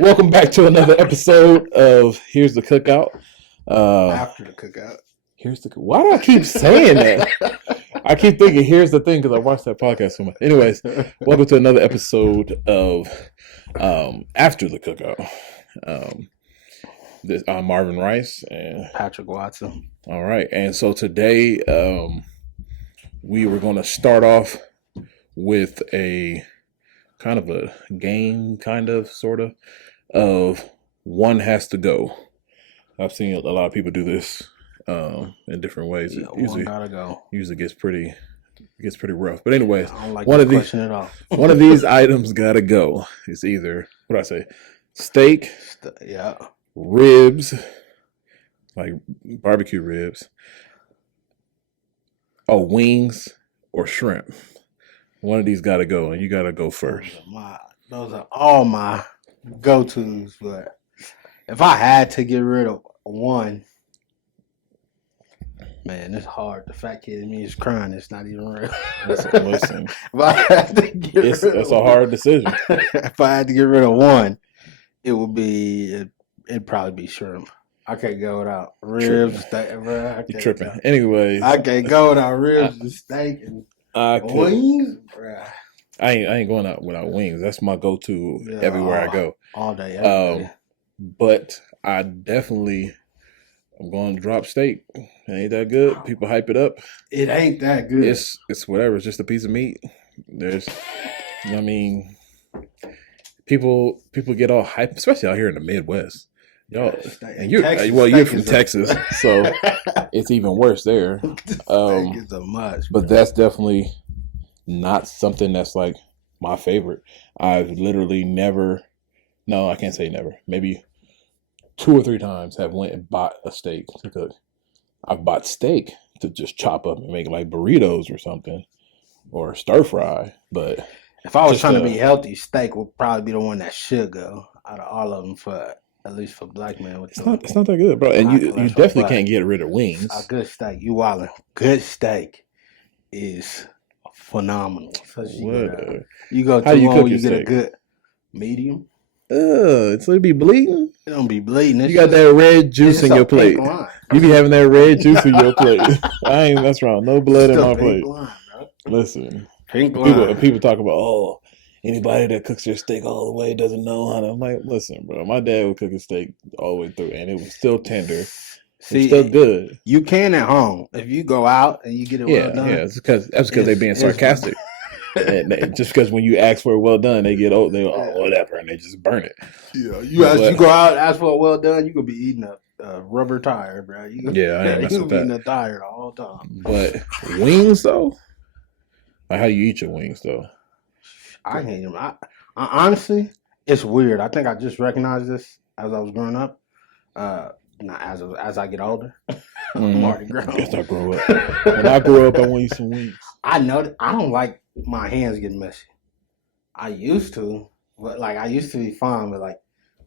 Welcome back to another episode of Here's the Cookout. After the cookout. Why do I keep saying that? I keep thinking here's the thing because I watched that podcast so much. Anyways, welcome to another episode of After the Cookout. I'm Marvin Rice and Patrick Watson. All right, and so today we were going to start off with a kind of a game, sort of one has to go. I've seen a lot of people do this in different ways. Yeah, Usually, one gotta go. Usually gets pretty rough. But anyways, I don't like one this of these question at all. one of these items gotta go. It's either what do I say, steak, Yeah, ribs, like barbecue ribs, wings or shrimp. One of these gotta go, and you gotta go first. those are all my go-tos. But if I had to get rid of one, man, it's hard. The fat kid in me is crying. It's not even real. Listen, if I had to get rid it's a hard decision. If I had to get rid of one, it'd probably be shrimp. I can't go without ribs, steak, bro. You're tripping. Anyways, I can't go without ribs and steak and wings, bro. I ain't going out without wings. That's my go-to everywhere I go. All day, every day. But I'm going to drop steak. It ain't that good. People hype it up. It ain't that good. It's whatever. It's just a piece of meat. People get all hype, especially out here in the Midwest. Y'all, and you're from Texas, so it's even worse there. Steak is a must, but that's definitely not something that's like my favorite. I've literally I can't say never. Maybe 2 or 3 times have went and bought a steak to cook. I've bought steak to just chop up and make like burritos or something, or stir fry. But if I was trying to be healthy, steak would probably be the one that should go out of all of them at least for black men. It's not that good, bro. And you definitely can't get rid of wings. A good steak, you wildin'. Good steak is phenomenal. You go to one where you get a good medium. So it be bleeding? It don't be bleeding. You got that red juice in your plate. You be having that red juice in your plate. That's wrong. No blood in my plate. Line, listen, people talk about, anybody that cooks their steak all the way doesn't know how to. I'm like, listen, bro, my dad would cook his steak all the way through, and it was still tender. It's still good. You can at home if you go out and you get it well done. Yeah, that's because they're being sarcastic. And just because when you ask for it well done, they get whatever, and they just burn it. Yeah, you go out and ask for it well done, you could be eating a rubber tire, bro. You could be eating a tire the whole time. But wings though, like how you eat your wings though? I hate them. I honestly, it's weird. I think I just recognized this as I was growing up. Not as I get older. I'm already grown. As I grow up. When I grow up, I want to eat some wings. I know that I don't like my hands getting messy. I used to, but I used to be fine, but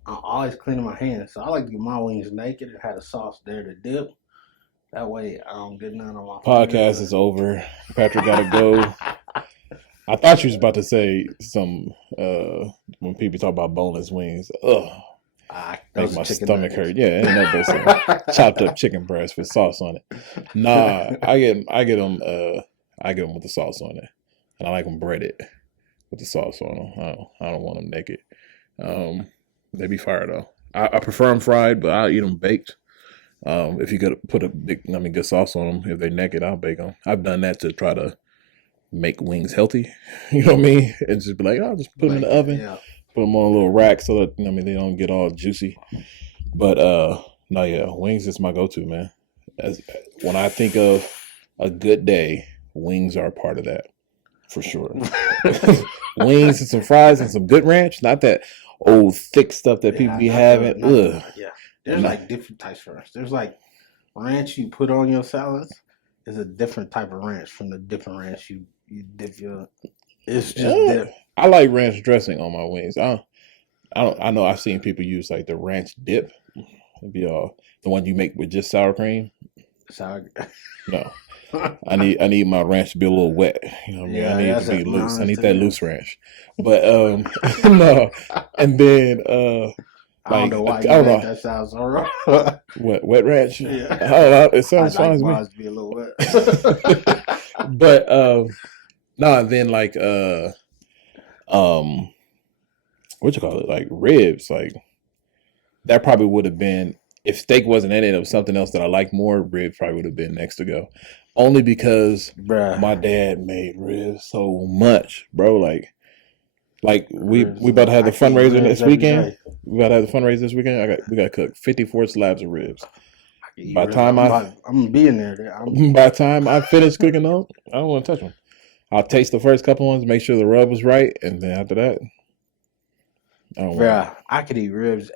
I'm always cleaning my hands. So I like to get my wings naked and have a sauce there to dip. That way I don't get none on my podcast is over. Patrick gotta go. I thought you was about to say some when people talk about boneless wings. Make my stomach hurt. Yeah, ain't that some chopped up chicken breast with sauce on it. Nah, I get them with the sauce on it, and I like them breaded with the sauce on them. I don't want them naked. They be fire though. I prefer them fried, but I'll eat them baked. If you could put good sauce on them, if they're naked, I'll bake them. I've done that to try to make wings healthy. You know what I mean? And just be like, I'll just put them in the oven. Yeah. Put them on a little rack so that they don't get all juicy. But wings is my go-to, man. When I think of a good day, wings are a part of that for sure. Wings and some fries and some good ranch, not that old thick stuff that people be having. Ugh. Yeah, there's different types of ranch. There's ranch you put on your salads is a different type of ranch from the different ranch you dip your. It's just different. I like ranch dressing on my wings. I know I've seen people use the ranch dip. It'd be the one you make with just sour cream. Sour. No. I need my ranch to be a little wet. You know what I mean? I need it to be loose. I need that loose ranch. But no. And then I don't know why you made that sound so wrong. What, wet ranch? Yeah. Oh, it sounds fine to me. To be a little wet. But no, and then like what you call it? Like ribs, like that probably would have been, if steak wasn't in it, it was something else that I like more, ribs probably would have been next to go. Only because my dad made ribs so much, bro. Like we about to have the fundraiser this weekend. We about to have the fundraiser this weekend. We got to cook 54 slabs of ribs. By the time I'm gonna be in there. By the time I finish cooking them, I don't want to touch them. I'll taste the first couple ones, make sure the rub was right, and then after that, I could eat ribs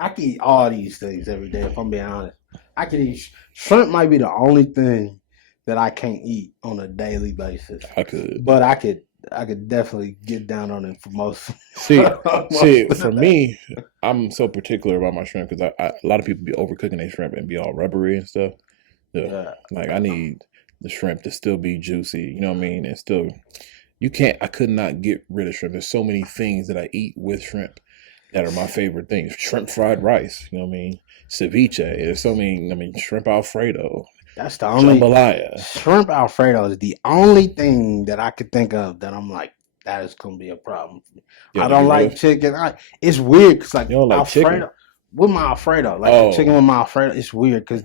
I could eat all these things every day. If I'm being honest, I could eat shrimp. Might be the only thing that I can't eat on a daily basis. But I could definitely get down on it for most. See, for me, I'm so particular about my shrimp because a lot of people be overcooking their shrimp and be all rubbery and stuff. Yeah. Like I need the shrimp to still be juicy. You know what I mean? And still, I could not get rid of shrimp. There's so many things that I eat with shrimp that are my favorite things. Shrimp fried rice. You know what I mean? Ceviche. There's so many. I mean, shrimp Alfredo. That's the only jambalaya. Shrimp Alfredo is the only thing that I could think of that I'm like, that is gonna be a problem for me. I don't like chicken. It's weird because like, you don't like Alfredo chicken? With my Alfredo, like the chicken with my Alfredo, it's weird because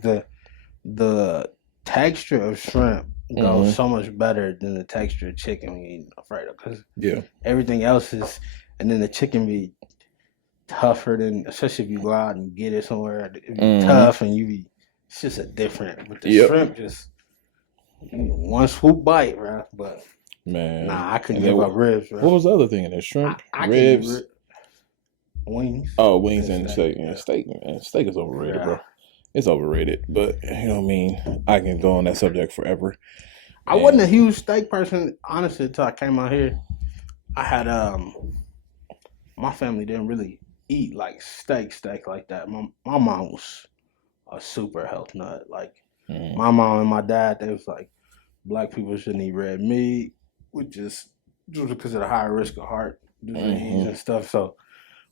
the texture of shrimp goes so much better than the texture of chicken when you eat Alfredo because everything else is, and then the chicken be tougher than, especially if you go out and get it somewhere, it be tough and you be. It's just a different, with the shrimp, just one swoop bite, bro. But man, I couldn't give up ribs, bro. What was the other thing in there? Shrimp, ribs, wings. Oh, wings and steak. Yeah, steak is overrated, bro. It's overrated, but you know what I mean. I can go on that subject forever. I wasn't a huge steak person, honestly, until I came out here. I had my family didn't really eat like steak like that. My mom was a super health nut. Like my mom and my dad, they was like, black people shouldn't eat red meat, which is just because of the high risk of heart disease and stuff. So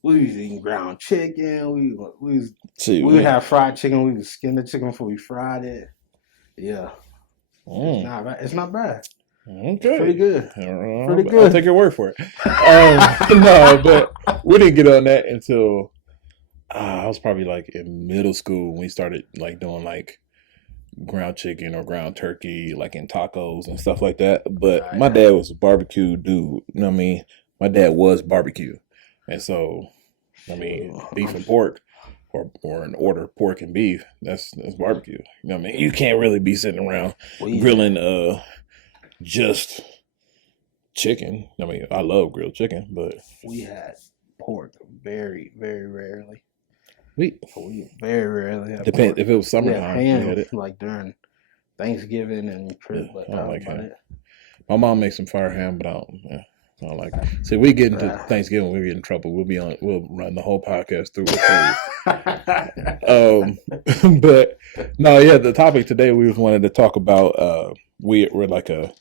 we was eating ground chicken. We would have fried chicken. We would skin the chicken before we fried it. Yeah, it's not bad. Okay, it's pretty good. Pretty good. I'll take your word for it. No, but we didn't get on that until. I was probably like in middle school when we started like doing like ground chicken or ground turkey, like in tacos and stuff like that. But my dad was a barbecue dude. You know what I mean? My dad was barbecue. And so, I mean, beef and pork or in order, pork and beef, that's barbecue. You know what I mean? You can't really be sitting around grilling just chicken. I mean, I love grilled chicken, but we had pork very, very rarely. We very rarely had depends pork. If it was summertime. We had it like during Thanksgiving and but I don't like ham. My mom makes some fire ham, but I don't like it. See, we get into Thanksgiving, we get in trouble. We'll run the whole podcast through with food. But no, yeah, the topic today we wanted to talk about. We're like a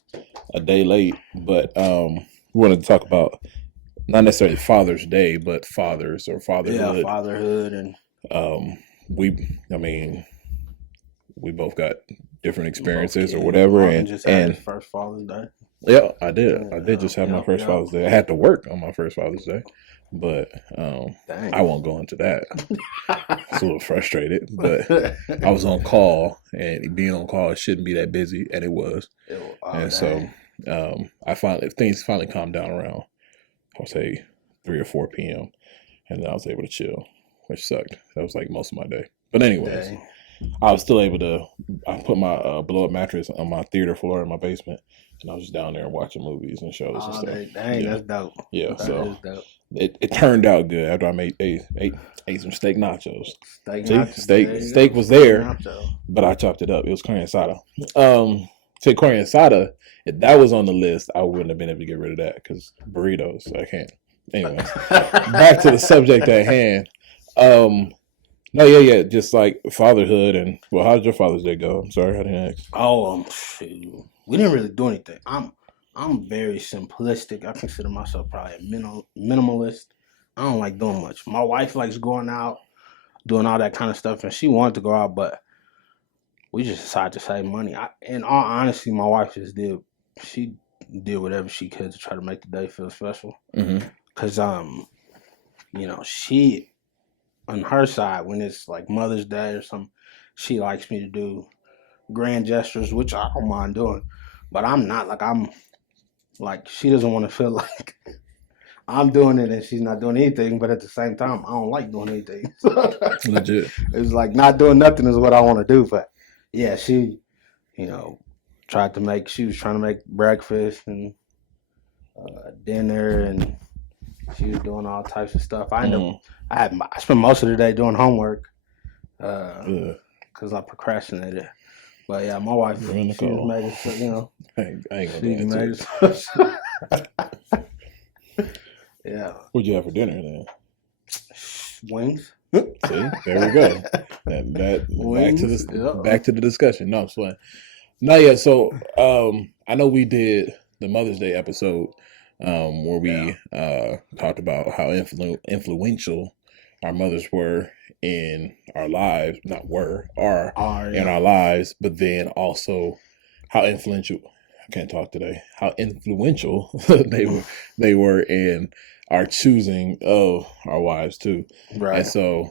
day late, but we wanted to talk about. Not necessarily Father's Day, but fathers or fatherhood. Yeah, fatherhood and we both got different experiences or whatever, and just had first Father's Day. Yeah, I did. I did just have my first Father's Day. I had to work on my first Father's Day, but I won't go into that. It's a little frustrated, but I was on call, and being on call shouldn't be that busy, and it was. So things finally calmed down around. I'll say 3 or 4 p.m. and then I was able to chill, which sucked. That was like most of my day. But anyways, I was still able to. I put my blow up mattress on my theater floor in my basement, and I was just down there watching movies and shows and stuff. That's dope. Yeah, so it turned out good after I ate some steak nachos. Steak was there, but I chopped it up. It was carne asada. Say carne asada. If that was on the list, I wouldn't have been able to get rid of that because burritos. I can't. Anyways, back to the subject at hand. No, yeah. Just like fatherhood and how did your Father's Day go? I'm sorry, I didn't ask. Oh, shoot. We didn't really do anything. I'm very simplistic. I consider myself probably a minimalist. I don't like doing much. My wife likes going out, doing all that kind of stuff, and she wanted to go out, but we just decided to save money. In all honesty, my wife she did whatever she could to try to make the day feel special. Mm-hmm. Cause she on her side, when it's like Mother's Day or something, she likes me to do grand gestures, which I don't mind doing. But I'm not I'm like she doesn't want to feel like I'm doing it and she's not doing anything. But at the same time, I don't like doing anything. Legit. It's like not doing nothing is what I want to do. But yeah, she, she was trying to make breakfast and dinner, and she was doing all types of stuff. I spent most of the day doing homework because I procrastinated. But yeah, my wife, she just made it so, I ain't gonna do it. Yeah. What'd you have for dinner then? Wings. See, there we go. Back to the discussion. No, I'm playing. No, yeah. So I know we did the Mother's Day episode where we talked about how influential our mothers were in our lives, in our lives, but then also how influential. I can't talk today. How influential they were in our choosing of our wives too. Right. And so,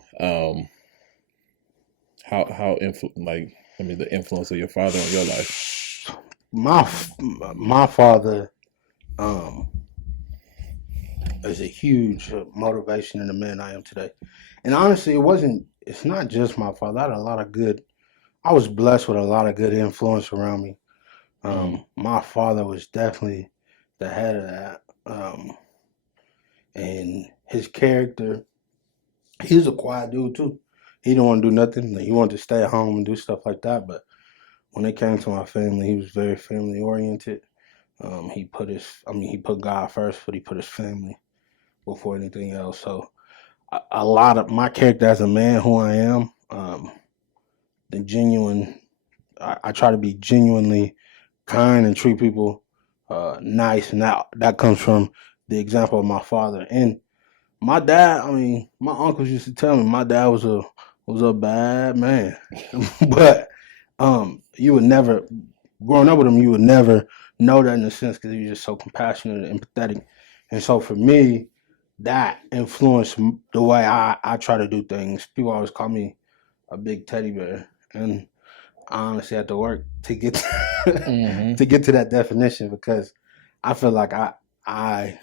the influence of your father on your life. My father is a huge motivation in the man I am today. And honestly, it's not just my father. I was blessed with a lot of good influence around me. My father was definitely the head of that. And his character, he's a quiet dude too. He didn't want to do nothing. He wanted to stay at home and do stuff like that. But when it came to my family, he was very family oriented. He put God first, but he put his family before anything else. So a lot of my character as a man, who I am, I try to be genuinely kind and treat people nice, and that comes from the example of my father. And my dad, my uncles used to tell me my dad was a bad man. But you would never, growing up with him, you would never know that in a sense because he was just so compassionate and empathetic. And so for me, that influenced the way I try to do things. People always call me a big teddy bear, and I honestly had to work to get to get to that definition, because I feel like I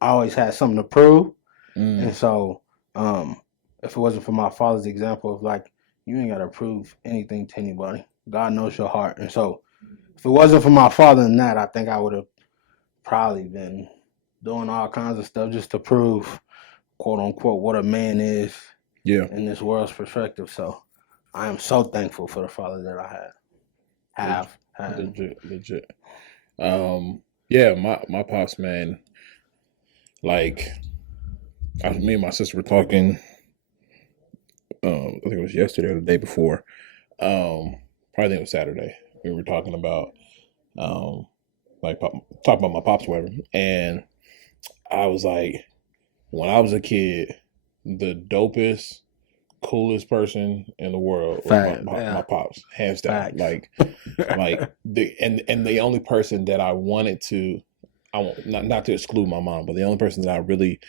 always had something to prove. And so if it wasn't for my father's example of like, you ain't got to prove anything to anybody. God knows your heart. And so if it wasn't for my father in that, I think I would have probably been doing all kinds of stuff just to prove, quote unquote, what a man is in this world's perspective. So I am so thankful for the father that I have. Legit. Yeah, my pops, man, like, me and my sister were talking, I think it was yesterday or the day before, probably think it was Saturday. We were talking about, talking about my pops, whatever. And I was like, when I was a kid, the dopest, coolest person in the world was my pops, hands down. The only person that I wanted to, not to exclude my mom, but the only person that I really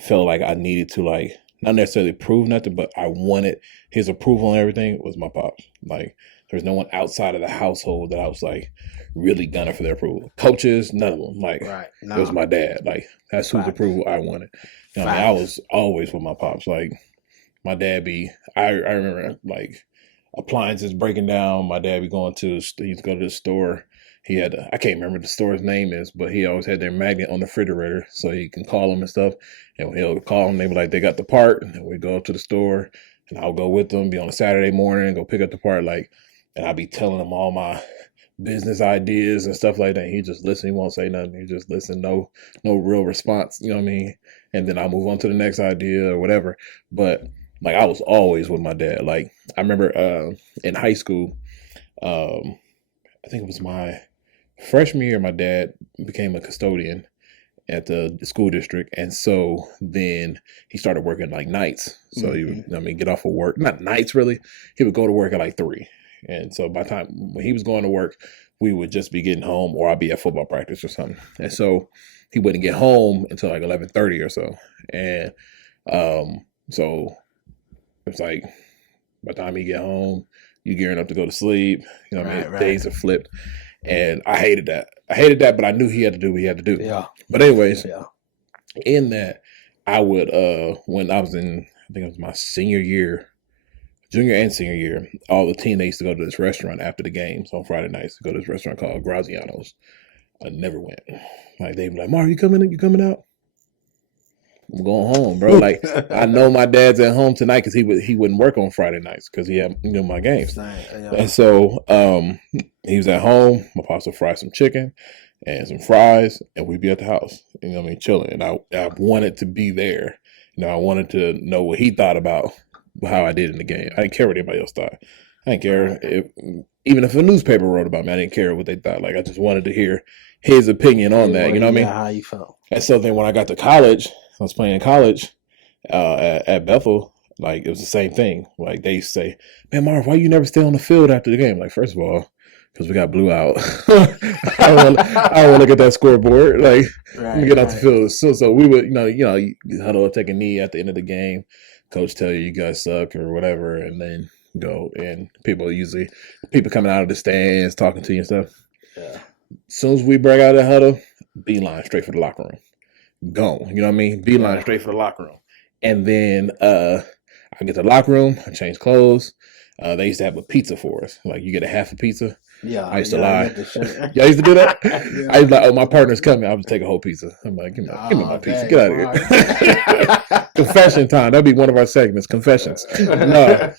felt like I needed to, like, not necessarily prove nothing, but I wanted his approval and everything, was my pops. Like, there's no one outside of the household that I was like really gunning for their approval. Coaches, none of them. Like, It was my dad. Like, that's whose approval I wanted. I was always with my pops. Like, my dad I remember, like, appliances breaking down. My dad be he'd go to the store. He had, I can't remember the store's name is, but he always had their magnet on the refrigerator so he can call them and stuff. And when he'll call them, they be like, they got the part. And then we go up to the store, and I'll go with them, be on a Saturday morning, and go pick up the part. Like, and I'll be telling him all my business ideas and stuff like that. He just listen. He won't say nothing. He just listen. No real response. You know what I mean? And then I'll move on to the next idea or whatever. But like I was always with my dad. Like I remember in high school, I think it was my freshman year, my dad became a custodian at the school district, and so then he started working like nights. So he would, get off of work, not nights really. He would go to work at like 3, and so by the time when he was going to work, we would just be getting home, or I'd be at football practice or something. And so he wouldn't get home until like 11:30 or so, and so it's like by the time he get home, you gearing up to go to sleep. Right. Days are flipped, and I hated that. But I knew he had to do what he had to do. Yeah. But anyways, in that, I would when I was in, I think it was my junior and senior year, all the team, they used to go to this restaurant after the games on Friday nights. To go to this restaurant called Graziano's. I never went. Like they'd be like, "Marv, you coming in? You coming out?" I'm going home, bro. Like I know my dad's at home tonight because he wouldn't work on Friday nights because he had my games. And so he was at home. My pops would fry some chicken and some fries, and we'd be at the house. Chilling. And I wanted to be there. I wanted to know what he thought about how I did in the game. I didn't care what anybody else thought. I didn't care even if a newspaper wrote about me. I didn't care what they thought. Like I just wanted to hear his opinion on that. You know what I mean? How you felt. And so then when I got to college, I was playing in college at Bethel. Like it was the same thing. Like they used to say, "Man, Marv, why you never stay on the field after the game?" Like first of all, because we got blew out. I don't want to look at that scoreboard. Like we get off the field. So we would, you huddle, take a knee at the end of the game. Coach tell you guys suck or whatever, and then go. And people coming out of the stands talking to you and stuff. Yeah. As soon as we break out of the huddle, beeline straight for the locker room. Gone. You know what I mean? Beeline straight for the locker room. And then I get to the locker room, I change clothes. They used to have a pizza for us. Like you get a half a pizza. Yeah. I used to lie. Y'all used to do that? Yeah. I used to like, my partner's coming. I would take a whole pizza. I'm like, give me my pizza. Get out of here. Confession time. That'd be one of our segments. Confessions. No.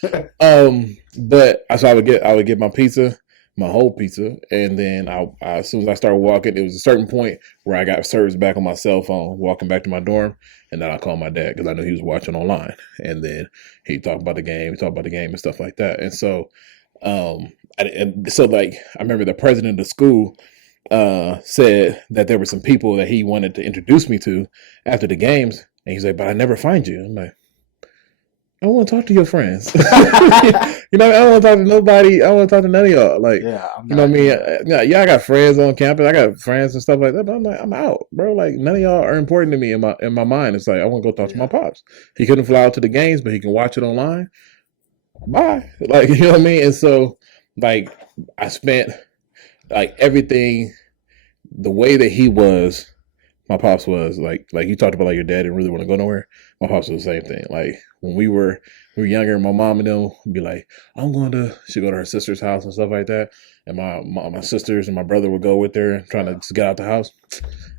But so I would get my pizza, my whole pizza, and then I as soon as I started walking, it was a certain point where I got service back on my cell phone, walking back to my dorm, and then I called my dad because I knew he was watching online, and then he talked about the game, and stuff like that, and so, I remember the president of the school said that there were some people that he wanted to introduce me to after the games, and he's like, "But I never find you." I'm like, I want to talk to your friends. I don't want to talk to nobody. I don't want to talk to none of y'all. Like, I got friends on campus. I got friends and stuff like that. But I'm like, I'm out, bro. Like, none of y'all are important to me in my mind. It's like, I want to go talk to my pops. He couldn't fly out to the games, but he can watch it online. Bye. Like, you know what I mean? And so, like, I spent, like, everything, the way that he was, my pops was, like you talked about, like, your dad didn't really want to go nowhere. My pops was the same thing. Like, when we were younger, my mom and them would be like, she'd go to her sister's house and stuff like that. And my sisters and my brother would go with her trying to just get out the house.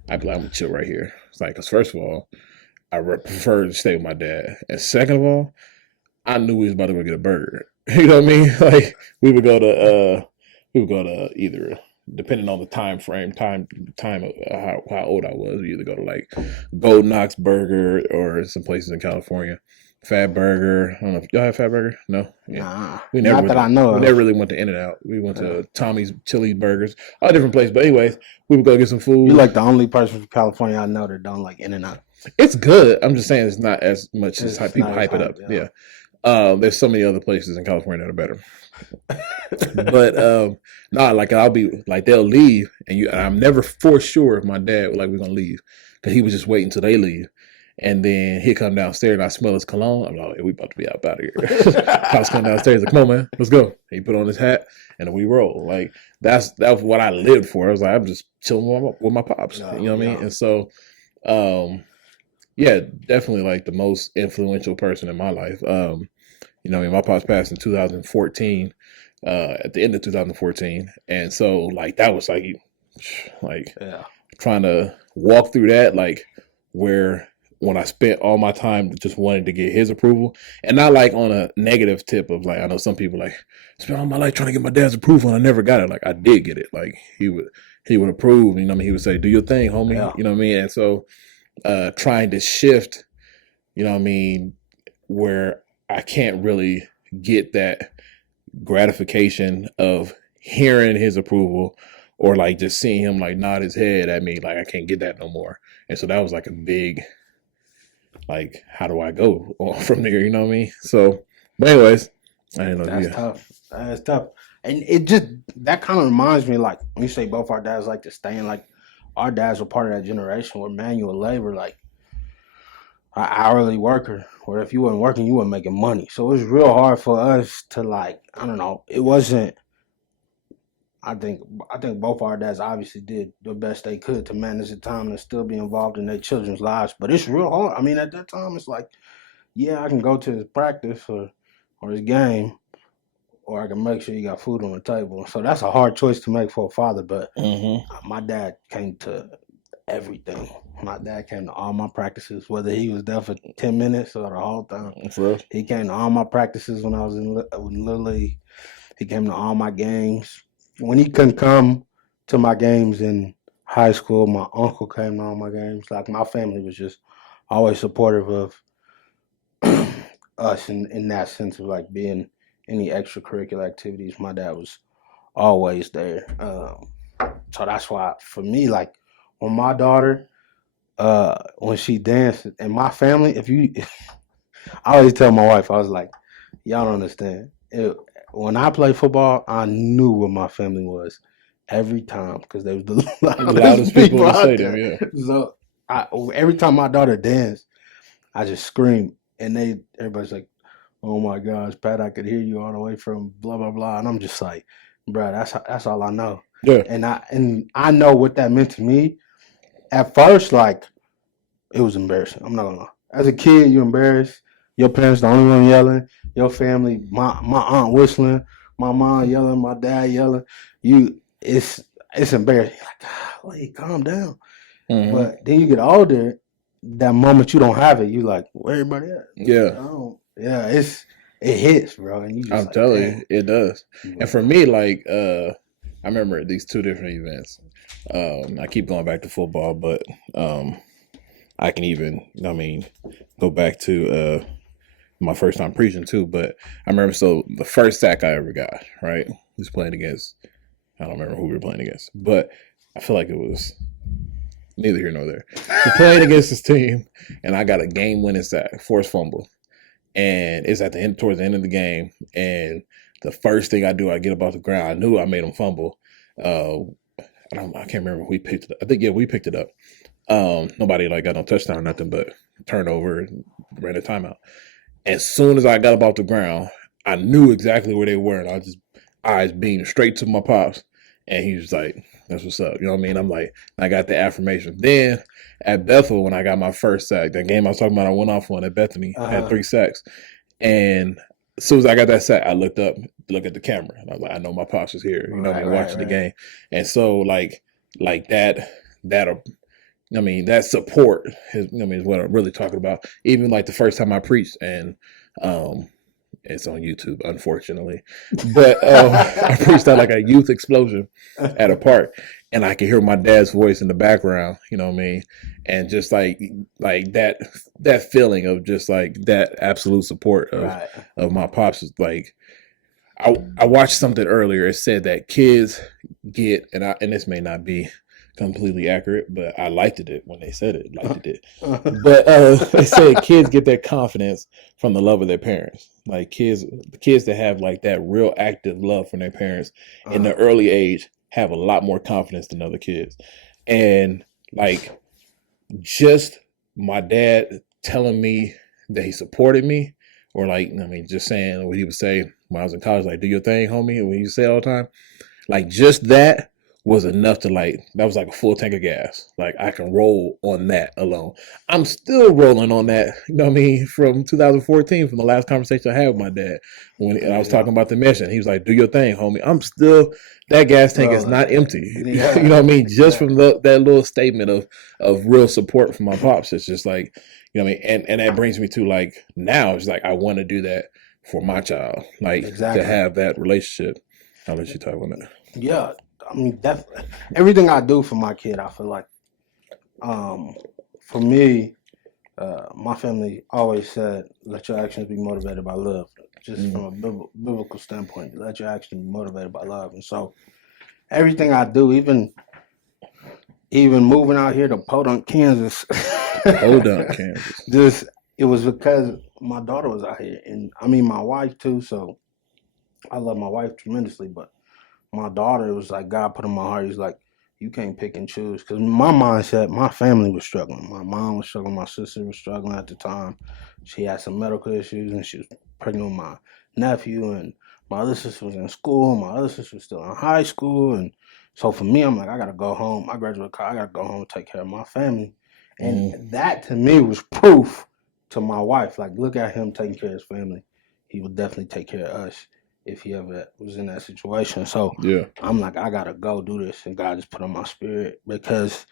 I'd be like, I'm going to chill right here. It's like, because first of all, I prefer to stay with my dad. And second of all, I knew we was about to go get a burger. You know what I mean? Like, we would go to either, depending on the time frame, time of how old I was, we either go to like Golden Ox Burger or some places in California. Fat Burger. I don't know if y'all have Fat Burger. No, nah, we never. Not that I know. We never really went to In-N-Out. We went to Tommy's Chili Burgers, all different places. But anyways, we would go get some food. You're like the only person from California I know that don't like In-N-Out. It's good. I'm just saying it's not as much as people hype it up. Yeah. There's so many other places in California that are better. But like I'll be like they'll leave, and I'm never for sure if my dad like we're gonna leave because he was just waiting until they leave. And then he'd come downstairs and I smell his cologne. I'm like, hey, we about to be out of here. Pops come downstairs, like, come on, man, let's go. He put on his hat and we roll. Like that's what I lived for. I was like, I'm just chilling with my pops. You know what I mean? And so, definitely like the most influential person in my life. My pops passed in 2014, at the end of 2014. And so like that was like trying to walk through that, like where when I spent all my time just wanting to get his approval, and not like on a negative tip of like, I know some people like spent all my life trying to get my dad's approval and I never got it. Like I did get it. Like he would approve, he would say, do your thing, homie. Yeah. You know what I mean? And so, trying to shift, where I can't really get that gratification of hearing his approval or like just seeing him like nod his head at me. Like I can't get that no more. And so that was like a big, like, how do I go from there? You know what I mean? So, but anyways, I didn't know. That's tough. That's tough. And it just, that kind of reminds me, like, when you say both our dads like to stay in, like, our dads were part of that generation where manual labor, like, an hourly worker, or if you weren't working, you weren't making money. So it was real hard for us to, like, I don't know. It wasn't, I think both our dads obviously did the best they could to manage the time and still be involved in their children's lives. But it's real hard. I mean, at that time, it's like, yeah, I can go to his practice or his game, or I can make sure you got food on the table. So that's a hard choice to make for a father. But my dad came to everything. My dad came to all my practices, whether he was there for 10 minutes or the whole time. He came to all my practices when I was in Little League. He came to all my games. When he couldn't come to my games in high school, my uncle came to all my games. Like, my family was just always supportive of us in that sense of, like, being any extracurricular activities. My dad was always there. So that's why, for me, like, when my daughter, when she danced, and my family, I always tell my wife, I was like, y'all don't understand. When I played football, I knew what my family was every time because they was the loudest people out there. Yeah. So every time my daughter danced, I just screamed, and everybody's like, "Oh my gosh, Pat, I could hear you all the way from blah blah blah," and I'm just like, "Bro, that's all I know." Yeah. And I know what that meant to me. At first, like, it was embarrassing. I'm not gonna lie. As a kid, you're embarrassed. Your parents the only one yelling. Your family, my aunt whistling, my mom yelling, my dad yelling. It's embarrassing. You're like, golly, calm down. But then you get older, that moment you don't have it. You like, where everybody at? Yeah. It hits, bro. And you just I'm telling you, it does. And for me, like, I remember these two different events. I keep going back to football, but I can even, go back to my first time preaching too. But I remember, so the first sack I ever got, right, was playing against, I don't remember who we were playing against, but I feel like it was neither here nor there. We're playing against this team, and I got a game-winning sack, forced fumble. And it's towards the end of the game, and the first thing I do, I get up off the ground. I knew I made him fumble. I can't remember if we picked it up. I think, yeah, we picked it up. Nobody got no touchdown or nothing, but turnover and ran a timeout. As soon as I got up off the ground, I knew exactly where they were, and I just eyes beamed straight to my pops, and he was like, "That's what's up." You know what I mean? I'm like, I got the affirmation. Then at Bethel, when I got my first sack, that game I was talking about, I went off on at Bethany. I had 3 sacks, and as soon as I got that sack, I looked up, look at the camera, and I was like, I know my pops is here. You know, watching the game, and so like that. That support is what I'm really talking about. Even like the first time I preached, and it's on YouTube, unfortunately, but I preached at like a youth explosion at a park, and I could hear my dad's voice in the background. You know what I mean? And just like that feeling of just like that absolute support of my pops is like. I watched something earlier. It said that kids get, and this may not be completely accurate, but I liked it when they said it. But they said kids get their confidence from the love of their parents. Like kids that have like that real active love from their parents in the early age have a lot more confidence than other kids. And like just my dad telling me that he supported me, or like, just saying what he would say when I was in college, like, do your thing, homie, when you say all the time, like just that was enough to that was like a full tank of gas. Like I can roll on that alone. I'm still rolling on that, from 2014, from the last conversation I had with my dad when I was talking about the mission. He was like, do your thing, homie. I'm still, that gas tank is not empty. Yeah. You know what I mean? Just from that little statement of real support from my pops. It's just like, and that brings me to like, now it's like, I want to do that for my child, like to have that relationship. I'll let you talk on that. Yeah. Definitely. Everything I do for my kid, I feel like, for me, my family always said, let your actions be motivated by love. Just from a biblical standpoint, let your actions be motivated by love. And so everything I do, even moving out here to Podunk, Kansas. Podunk, Kansas. It was because my daughter was out here. And I mean, my wife too. So I love my wife tremendously. But my daughter, it was like God put in my heart. He's like, you can't pick and choose. Because my mindset, my family was struggling. My mom was struggling. My sister was struggling at the time. She had some medical issues and she was pregnant with my nephew. And my other sister was in school. My other sister was still in high school. And so for me, I'm like, I got to go home. I graduated college. I got to go home and take care of my family. And that to me was proof to my wife. Like, look at him taking care of his family. He will definitely take care of us if he ever was in that situation. So I'm like, I gotta go do this. And God just put on my spirit because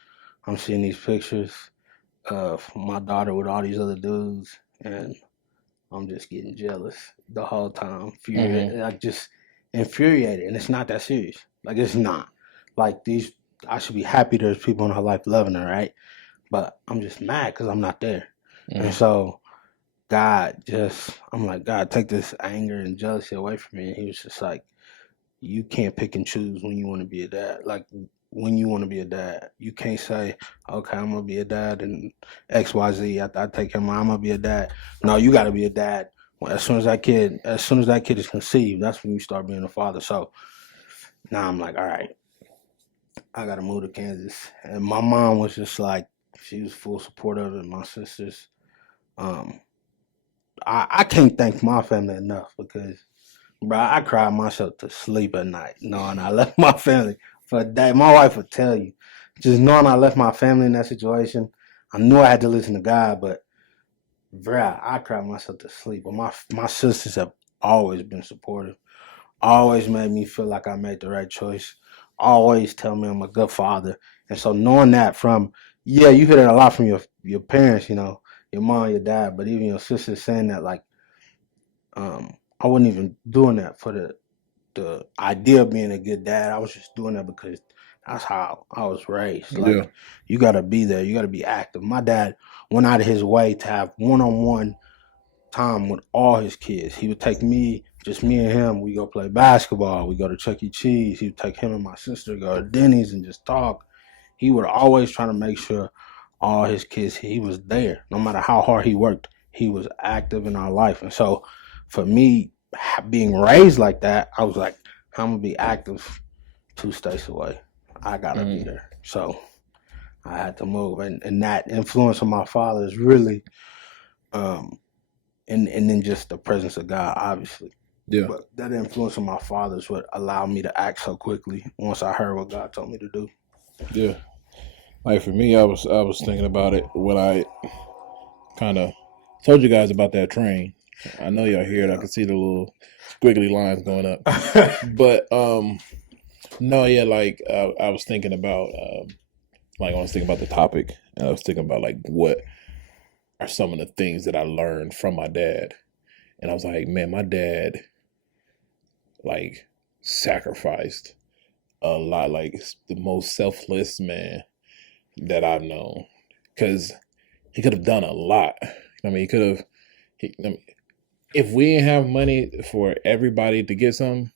I'm seeing these pictures of my daughter with all these other dudes and I'm just getting jealous the whole time. Like just infuriated. And it's not that serious. Like it's not. Like I should be happy there's people in her life loving her, right? But I'm just mad because I'm not there. And so I'm like, God, take this anger and jealousy away from me. And he was just like, you can't pick and choose when you want to be a dad. Like, when you want to be a dad, you can't say, okay, I'm going to be a dad and XYZ. I take care of I'm going to be a dad. No, you got to be a dad. As soon as that kid is conceived, that's when you start being a father. So now I'm like, all right, I got to move to Kansas. And my mom was just like, she was full support of it. My sisters, I can't thank my family enough because, bro, I cried myself to sleep at night knowing I left my family for a day. My wife would tell you, just knowing I left my family in that situation, I knew I had to listen to God, but, bro, I cried myself to sleep. But my sisters have always been supportive, always made me feel like I made the right choice, always tell me I'm a good father. And so knowing that you hear that a lot from your parents, you know, your mom, your dad, but even your sisters saying that, like, I wasn't even doing that for the idea of being a good dad. I was just doing that because that's how I was raised. Like, you got to be there. You got to be active. My dad went out of his way to have one-on-one time with all his kids. He would take me and him. We go play basketball. We go to Chuck E. Cheese. He would take him and my sister, go to Denny's and just talk. He would always try to make sure all his kids, he was there. No matter how hard he worked, he was active in our life. And so for me, being raised like that, I was like, I'm going to be active 2 states away. I got to be there. So I had to move. And that influence of my father is really, and then just the presence of God, obviously. Yeah. But that influence of my father is what allowed me to act so quickly once I heard what God told me to do. Yeah. Like for me, I was thinking about it when I kind of told you guys about that train. I know y'all hear it. I can see the little squiggly lines going up. But no, yeah, like I was thinking about like I was thinking about the topic, and I was thinking about like what are some of the things that I learned from my dad, and I was like, man, my dad like sacrificed a lot, like the most selfless man that I've known, because he could have done a lot. I mean, he could have. If we didn't have money for everybody to get something,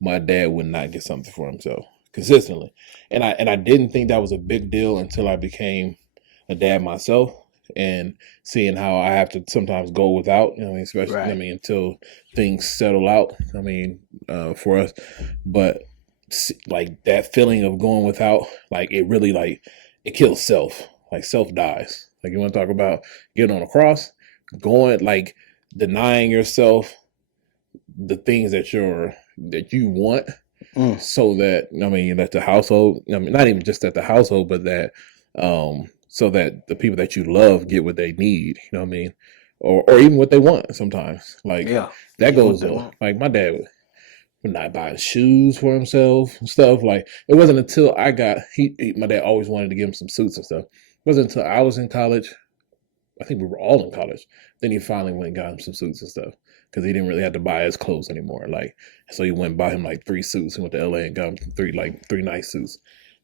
my dad would not get something for himself consistently. And I didn't think that was a big deal until I became a dad myself and seeing how I have to sometimes go without, you know, especially, right. I mean, until things settle out, I mean, for us. But like that feeling of going without, like it really like, it kills self. Like self dies. Like you want to talk about getting on a cross, going like denying yourself the things that you want, so that, I mean, that the household, I mean, not even just that the household, but that so that the people that you love get what they need, you know what I mean, or even what they want sometimes. Like that goes on. Like my dad would not buy shoes for himself and stuff. Like it wasn't until I got my dad always wanted to give him some suits and stuff. It wasn't until I was in college. I think we were all in college. Then he finally went and got him some suits and stuff because he didn't really have to buy his clothes anymore. Like, so he went and bought him like 3 suits. He went to LA and got him three nice suits.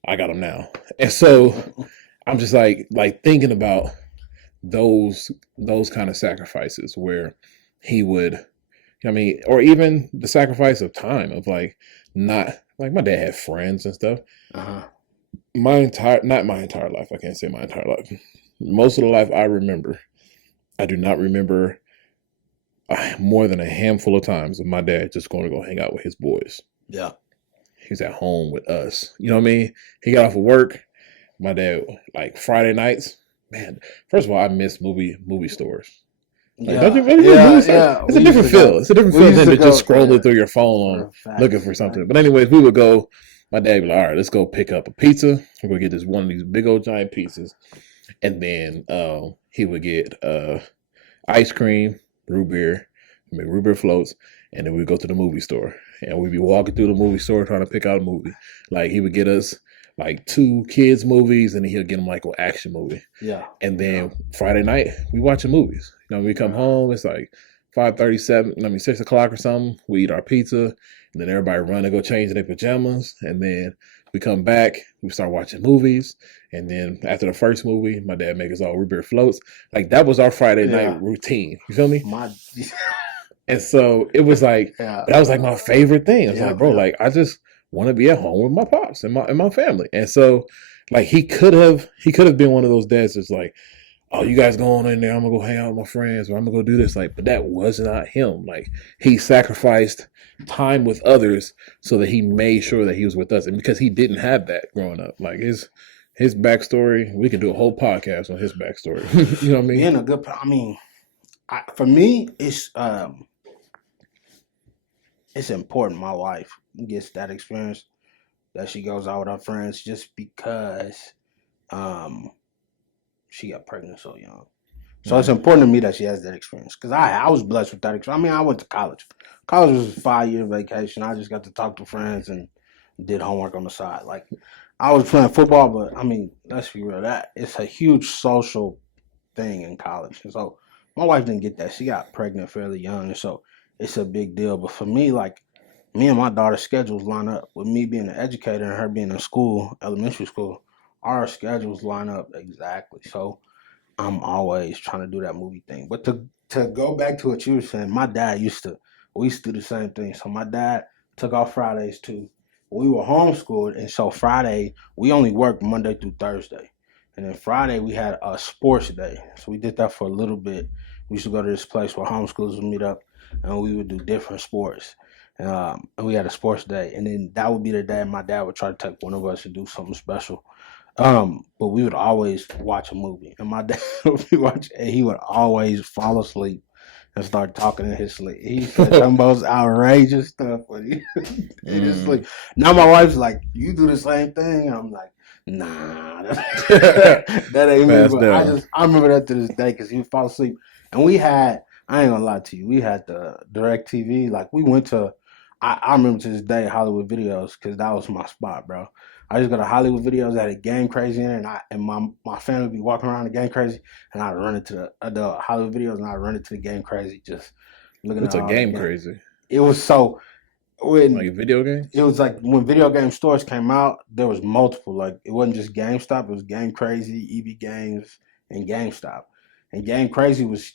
I got them now. And so I'm just like thinking about those kind of sacrifices where he would, I mean, or even the sacrifice of time of like not like my dad had friends and stuff. Not my entire life. I can't say my entire life. Most of the life I remember, I do not remember more than a handful of times of my dad just going to go hang out with his boys. Yeah. He's at home with us. You know what I mean? He got off of work. My dad, like Friday nights, man, first of all, I miss movie stores. Like, don't you remember movie stores? It's a different feel. It's a different feel than to just scrolling through your phone looking for something. But anyways, we would go, my dad would be like, all right, let's go pick up a pizza. We're going to get this one of these big old giant pizzas. And then he would get ice cream, root beer floats, and then we'd go to the movie store. And we'd be walking through the movie store trying to pick out a movie. Like, he would get us like 2 kids movies, and then he'll get them like an action movie. Yeah. And then Friday night, we watching movies. You know, we come home, it's like 5:37, 6 o'clock or something. We eat our pizza, and then everybody run and go change in their pajamas. And then we come back, we start watching movies. And then after the first movie, my dad make us all root beer floats. Like, that was our Friday night routine. You feel me? And so it was like, that was like my favorite thing. I was like, bro, like, I just want to be at home with my pops and my family. And so, like, he could have been one of those dads that's like, oh, you guys go on in there, I'm gonna go hang out with my friends, or I'm gonna go do this. Like, but that was not him. Like, he sacrificed time with others so that he made sure that he was with us. And because he didn't have that growing up, like his backstory, we could do a whole podcast on his backstory. You know what I mean? Being a good, for me, it's important my wife gets that experience, that she goes out with her friends, just because she got pregnant so young. So it's important to me that she has that experience, because I was blessed with that experience. I went to college. College was a 5-year vacation. I just got to talk to friends and did homework on the side. Like, I was playing football, but let's be real, that it's a huge social thing in college. And so my wife didn't get that. She got pregnant fairly young, and so it's a big deal. But for me, like, me and my daughter's schedules line up. With me being an educator and her being in school, elementary school, our schedules line up exactly. So I'm always trying to do that movie thing. But to go back to what you were saying, my dad we used to do the same thing. So my dad took off Fridays too. We were homeschooled, and so Friday, we only worked Monday through Thursday. And then Friday, we had a sports day. So we did that for a little bit. We used to go to this place where homeschoolers would meet up, and we would do different sports. And we had a sports day. And then that would be the day my dad would try to take one of us to do something special. But we would always watch a movie. And my dad would be watching, and he would always fall asleep and start talking in his sleep. He said the most outrageous stuff in his sleep. Now my wife's like, you do the same thing? I'm like, nah, that ain't me. But I remember that to this day, because he would fall asleep. And we had, I ain't gonna lie to you, we had the Direct TV. Like, we went to, I remember to this day, Hollywood Videos, because that was my spot, bro. I just go to Hollywood Videos, that had Game Crazy in it, and my family would be walking around the Game Crazy, and I'd run into the Hollywood Videos, and I'd run into the Game Crazy, just looking at it. What's a Game Crazy? It was so, like video games? It was like when video game stores came out, there was multiple. Like, it wasn't just GameStop, it was Game Crazy, EB Games, and GameStop. And Game Crazy was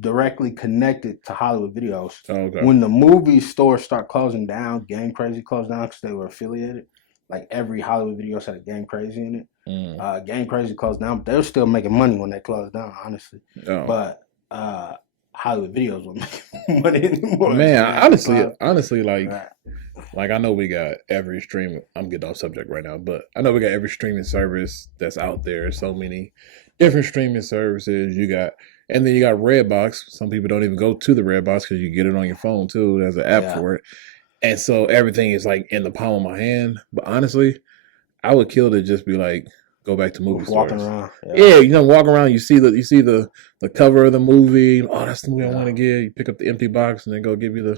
directly connected to Hollywood Videos. Oh, okay. When the movie stores start closing down, Game Crazy closed down because they were affiliated. Like, every Hollywood Videos had a Game Crazy in it. Game Crazy closed down, but they were still making money when they closed down, honestly. Oh. But Hollywood Videos were making money anymore. Man, honestly, like I know we got every stream. I'm getting off subject right now, but I know we got every streaming service that's out there. So many different streaming services and then you got Redbox. Some people don't even go to the Redbox because you get it on your phone too. There's an app for it. And so everything is like in the palm of my hand. But honestly, I would kill to just be like, go back to movie stores. Walking around. Yeah, walk around, you see the cover of the movie. Oh, that's the movie I want to get. You pick up the empty box and then go give you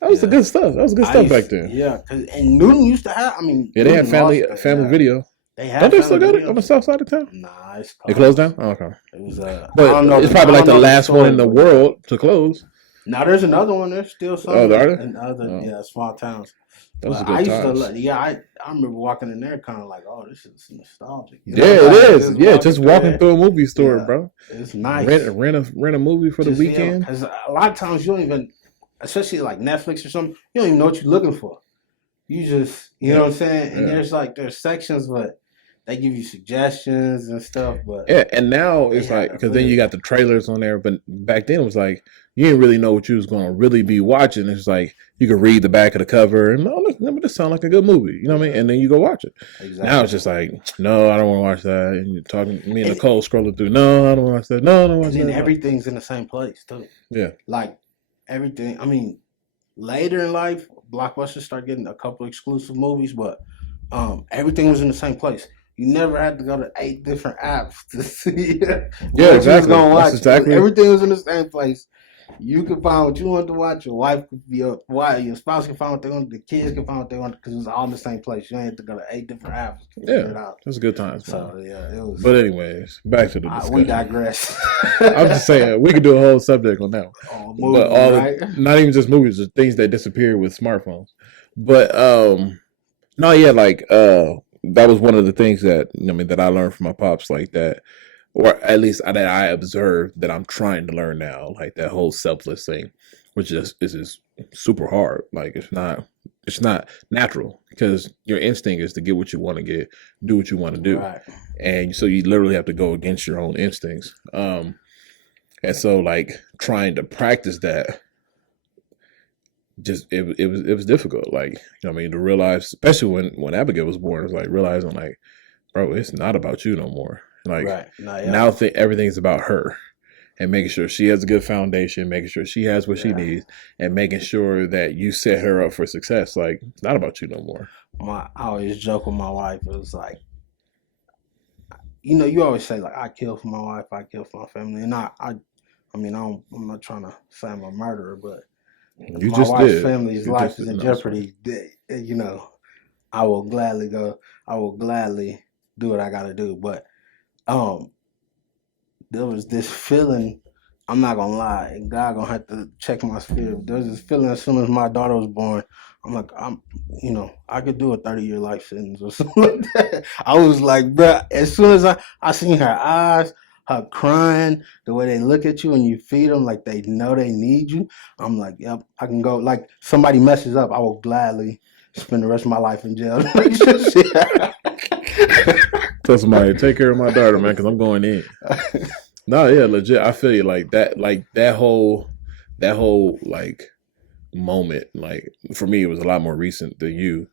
that was the good stuff. That was good stuff back then. Yeah, and Newton used to have, they had family video. They have. Don't they still got it on the south side of town? Nah, it's closed. It closed down? Oh, okay. It was but I don't know, it's probably like the last one in the world to close. Now there's another one. There's still some in other small towns. That was a good time. I remember walking in there kind of like, oh, this is nostalgic. You know, it is. Yeah, just walking through a movie store, bro. It's nice. Rent a movie for the weekend. Because a lot of times you don't even, especially like Netflix or something, you don't even know what you're looking for. You just, you know what I'm saying? And there's sections, but they give you suggestions and stuff. But and now it's like, because then you got the trailers on there, but back then it was like, you didn't really know what you was going to really be watching. It's like, you could read the back of the cover and, oh, look, this sounds like a good movie. You know what I mean? And then you go watch it. Exactly. Now it's just like, no, I don't want to watch that. And you're talking, me and Nicole scrolling through, no, I don't want to watch that. No, I don't want to watch that. And everything's in the same place, too. Yeah. Like, everything, I mean, later in life, Blockbuster started getting a couple exclusive movies, but everything was in the same place. You never had to go to 8 different apps to see what you was going to watch. Exactly. Everything was in the same place. You could find what you wanted to watch. Your wife could be your spouse could find what they wanted. The kids could find what they wanted because it was all in the same place. You ain't had to go to 8 different apps to figure it out. It was a good time. So it was. But anyways, back to the discussion. We digress. I'm just saying we could do a whole subject on that. Not even just movies, just things that disappeared with smartphones. But that was one of the things that that I learned from my pops, like that. Or at least that I observed that I'm trying to learn now, like that whole selfless thing, which is super hard. Like it's not natural because your instinct is to get what you want to get, do what you want to do, right. And so you literally have to go against your own instincts. And so like trying to practice that, just it was difficult. Like to realize, especially when Abigail was born, it was like realizing like, bro, it's not about you no more. Like now everything's about her and making sure she has a good foundation, making sure she has what she needs, and making sure that you set her up for success. Like it's not about you no more. I always joke with my wife. It was like, you always say like, I kill for my wife, I kill for my family, and I'm not trying to say I'm a murderer, but you my wife's family's life is in jeopardy. I will gladly go. I will gladly do what I got to do, but. There was this feeling, I'm not gonna lie, and God gonna have to check my spirit. There was this feeling as soon as my daughter was born, I'm like, I could do a 30-year life sentence or something like that. I was like, bruh, as soon as I seen her eyes, her crying, the way they look at you and you feed them like they know they need you, I'm like, yep, I can go. Like somebody messes up, I will gladly spend the rest of my life in jail. Tell somebody, take care of my daughter, man, because I'm going in. No, yeah, legit. I feel you. Like that whole like moment, like for me, it was a lot more recent than you.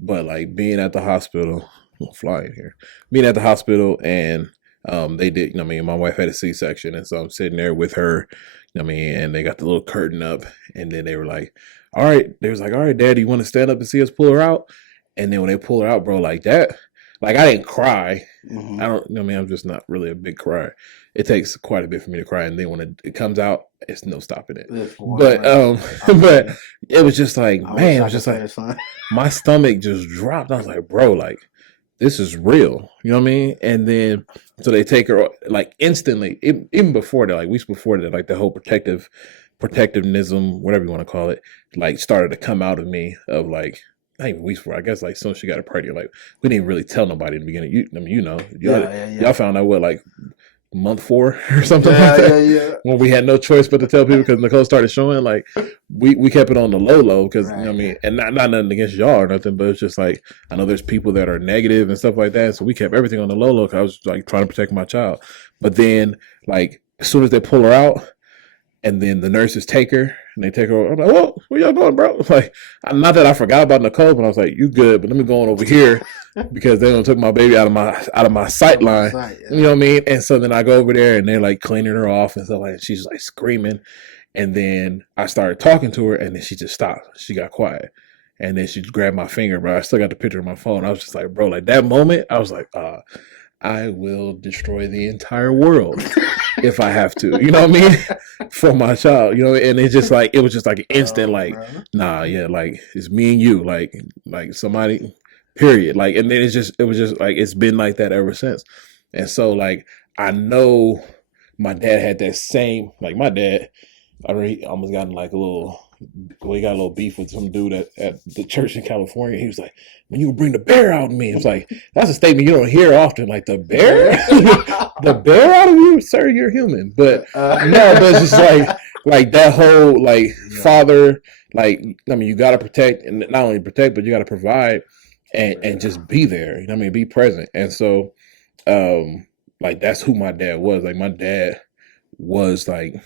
But like being at the hospital, I'm flying here. Being at the hospital, and they did. My wife had a C-section, and so I'm sitting there with her. And they got the little curtain up, and then they were like, "All right," they was like, "All right, Dad, you want to stand up and see us pull her out?" And then when they pull her out, bro, like that. Like I didn't cry. Mm-hmm. I'm just not really a big crier. It takes quite a bit for me to cry, and then when it comes out, it's no stopping it. But but it was just like, man, it was just like my stomach just dropped. I was like, bro, like this is real. You know what I mean? And then so they take her like instantly, even before that, like weeks before that, like the whole protectivism, whatever you want to call it, like started to come out of me of like. Not even weeks before, I guess, like, soon as she got a party, like, we didn't really tell nobody in the beginning. Y'all found out, what, like, month 4 or something like that? Yeah. When we had no choice but to tell people because Nicole started showing, like, we kept it on the low, because, and not nothing against y'all or nothing, but it's just, like, I know there's people that are negative and stuff like that, so we kept everything on the low because I was, like, trying to protect my child. But then, like, as soon as they pull her out, and then the nurses take her, and they take her over. I'm like, whoa, where y'all going, bro? Like, not that I forgot about Nicole, but I was like, you good, but let me go on over here because they done took my baby out of my sight line. You know what I mean? And so then I go over there, and they're like cleaning her off and stuff like that. She's like screaming. And then I started talking to her, and then she just stopped. She got quiet. And then she grabbed my finger, bro. I still got the picture on my phone. I was just like, bro, like that moment, I was like, I will destroy the entire world if I have to, you know what I mean? For my child, and it was just like an instant, like, nah, yeah, like it's me and you, like somebody, period. Like, and then it was just like, it's been like that ever since. And so like, I know my dad had that same, like my dad, I already almost got in like a little. We got a little beef with some dude at the church in California. He was like, "When you bring the bear out in me," it's like that's a statement you don't hear often. Like the bear, the bear out of you, sir. You're human, but no, but it's just like that whole like father. Like I mean, you got to protect, and not only protect, but you got to provide, and just be there. You know what I mean, be present. And so, like that's who my dad was. Like my dad was like.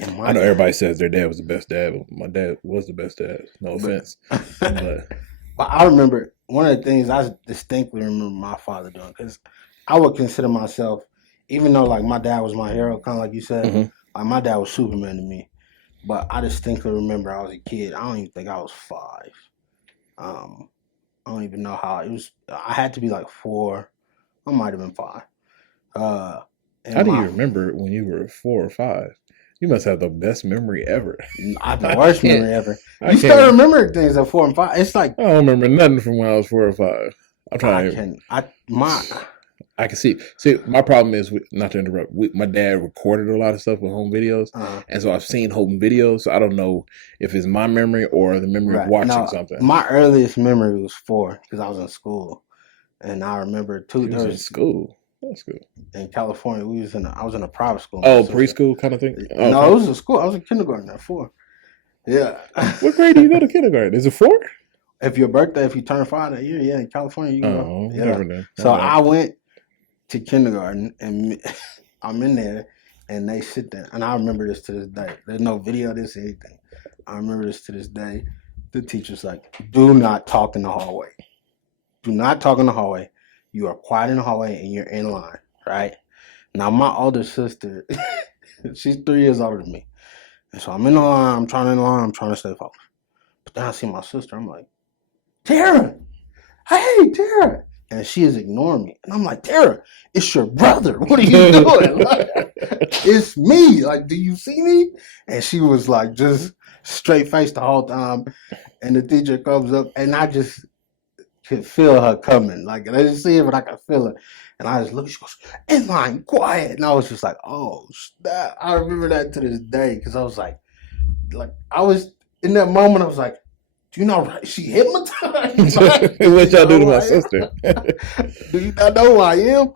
I know everybody says their dad was the best dad, but my dad was the best dad. No offense. But I remember one of the things I distinctly remember my father doing, because I would consider myself, even though like my dad was my hero, kind of like you said, like my dad was Superman to me. But I distinctly remember I was a kid. I don't even think I was 5. I don't even know how it was. I had to be like 4. I might have been 5. How do you remember when you were 4 or 5? You must have the best memory ever. I have the worst memory ever. You start remembering things at 4 and 5. It's like I don't remember nothing from when I was 4 or 5. I'm trying. I can see. See, my problem is not to interrupt. My dad recorded a lot of stuff with home videos, and so I've seen home videos. So I don't know if it's my memory or the memory of watching something. My earliest memory was 4 because I was in school, and I remember too. You was in school. That's good. In California, I was in a private school. Oh, preschool kind of thing? Oh, no, it was a school. I was in kindergarten at 4. Yeah. What grade do you go to kindergarten? Is it 4? If you turn 5 that year, yeah, in California, you can go. Yeah. Never know. So I went to kindergarten, and I'm in there, and they sit there. And I remember this to this day. There's no video of this or anything. I remember this to this day. The teacher's like, do not talk in the hallway. Do not talk in the hallway. You are quiet in the hallway and you're in line, right? Now, my older sister, she's 3 years older than me. And so I'm in the line, I'm trying to stay focused. But then I see my sister, I'm like, Tara, hey, Tara. And she is ignoring me. And I'm like, Tara, it's your brother. What are you doing? Like, it's me. Like, do you see me? And she was like, just straight face the whole time. And the teacher comes up and I just could feel her coming. Like, I didn't see it, but I could feel it. And I just look, she goes, in line, quiet. And I was just like, oh, snap. I remember that to this day because I was like, I was in that moment, I was like, do you know she hypnotized? Like, what y'all do to my sister? Do you not know who I am?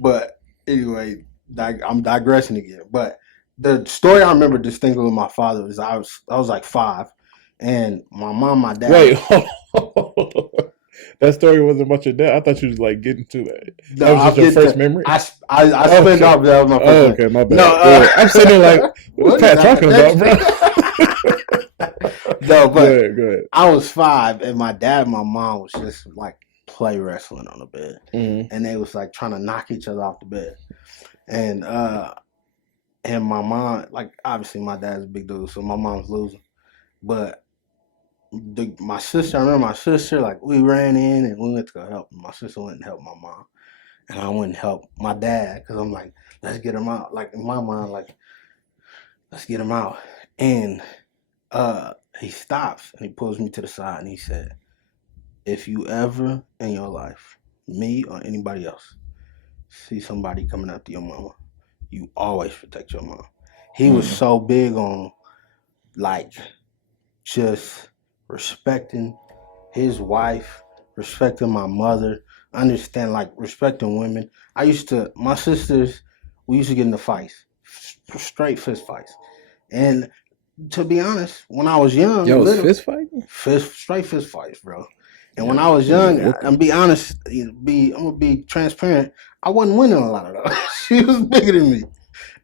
But anyway, I'm digressing again. But the story I remember distinctly with my father is I was like 5. And my mom, my dad. Wait, that story wasn't about your dad. I thought you was like getting to that. No, that was just your first memory. I spent off that was my first. Oh, okay, my bad. No, I'm sitting there like, what's Pat talking about, bro? No, but go ahead. I was 5, and my dad and my mom was just like play wrestling on the bed, and they was like trying to knock each other off the bed, and my mom, like obviously my dad's a big dude, so my mom's losing, but. My sister, I remember my sister, like we ran in and we went to go help. My sister went and helped my mom. And I went and helped my dad because I'm like, let's get him out. Like in my mind, like, let's get him out. And he stops and he pulls me to the side and he said, if you ever in your life, me or anybody else, see somebody coming after your mama, you always protect your mom. He was so big on like just respecting his wife, respecting my mother, respecting women. My sisters, we used to get into fights, straight fist fights. And to be honest, when I was young, fist fighting? Straight fist fights, bro. And when I was young, I'm gonna be honest, I'm gonna be transparent. I wasn't winning a lot of those. She was bigger than me,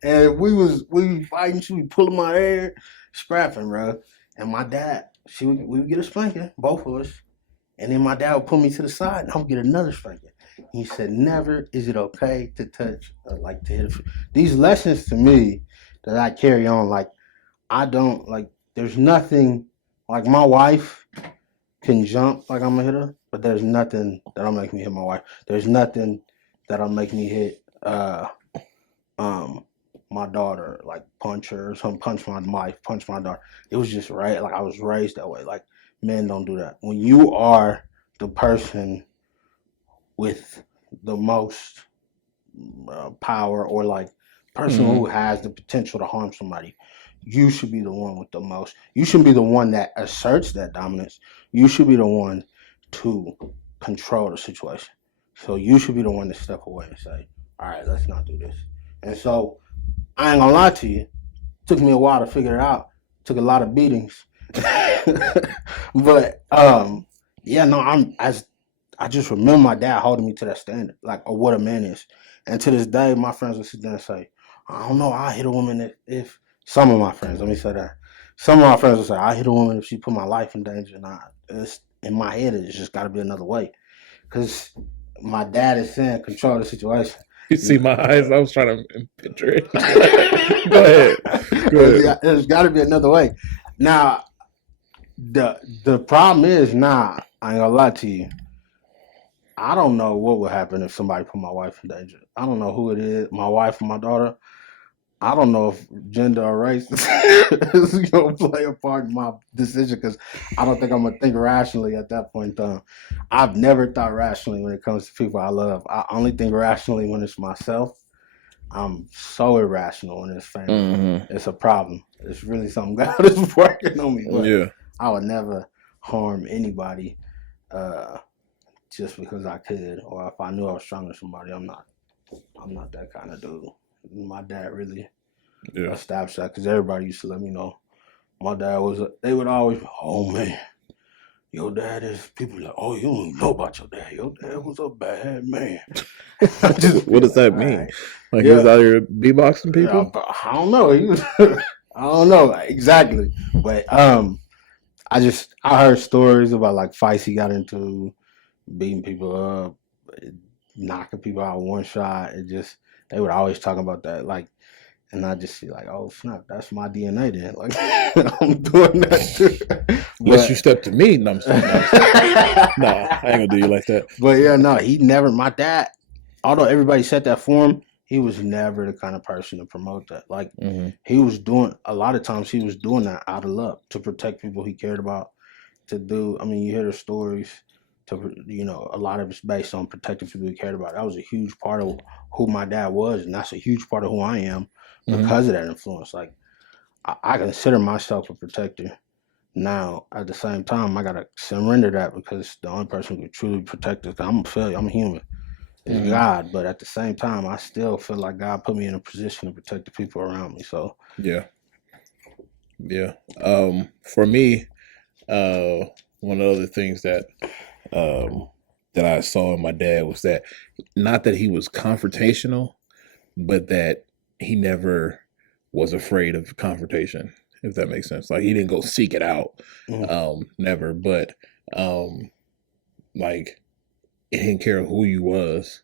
and we fighting. She would pulling my hair, scrapping, bro. And my dad, we would get a spanking, both of us. And then my dad would pull me to the side and I would get another spanking. He said, never is it okay to touch, to hit. These lessons to me that I carry on, like, I don't, like, there's nothing, like my wife can jump like I'm a hitter, but there's nothing that'll make me hit my wife. There's nothing that'll make me hit, my daughter, like punch her or something, punch my wife, punch my daughter. It was just right. Like I was raised that way. Like men don't do that. When you are the person with the most power or like person who has the potential to harm somebody, you should be the one with the most. You shouldn't be the one that asserts that dominance. You should be the one to control the situation. So you should be the one to step away and say, all right, let's not do this. And so I ain't gonna lie to you. It took me a while to figure it out. Took a lot of beatings. But I just remember my dad holding me to that standard, like, or what a man is. And to this day, my friends will sit there and say, I don't know, I hit a woman if some of my friends, let me say that. Some of my friends will say, I hit a woman if she put my life in danger. It's in my head, it's just got to be another way. Because my dad is saying, control the situation. You see my eyes? I was trying to picture it. Go ahead. There's got to be another way. Now, the problem is, I ain't gonna lie to you. I don't know what would happen if somebody put my wife in danger. I don't know who it is, my wife or my daughter. I don't know if gender or race is going to play a part in my decision, because I don't think I'm going to think rationally at that point in time. I've never thought rationally when it comes to people I love. I only think rationally when it's myself. I'm so irrational when it's family. Mm-hmm. It's a problem. It's really something God is working on me. But I would never harm anybody just because I could, or if I knew I was stronger than somebody. I'm not that kind of dude. My dad really established that, because everybody used to let me know. My dad they would always, oh man, your dad is, people like, oh, you don't even know about your dad. Your dad was a bad man. What does that mean? Like he was out here beatboxing people? I don't know. I don't know exactly. But I heard stories about like fights he got into, beating people up, knocking people out one shot. They would always talk about that, like, and I just see like, oh snap, that's my DNA then. Like, I'm doing that too. Unless you step to me, no, I'm saying, no, I ain't gonna do you like that. But yeah, no, he never. My dad, although everybody said that for him, he was never the kind of person to promote that. Like, he was doing a lot of times. He was doing that out of love to protect people he cared about. To do, I mean, you hear the stories. A lot of it's based on protecting people we cared about. That was a huge part of who my dad was, and that's a huge part of who I am because of that influence. Like, I consider myself a protector. Now, at the same time, I gotta surrender that, because the only person who can truly protect us, I'm a failure, I'm a human, is God. But at the same time, I still feel like God put me in a position to protect the people around me. So yeah. For me, one of the other things that I saw in my dad was that, not that he was confrontational, but that he never was afraid of confrontation, if that makes sense. Like, he didn't go seek it out, never. But like, he didn't care who you was.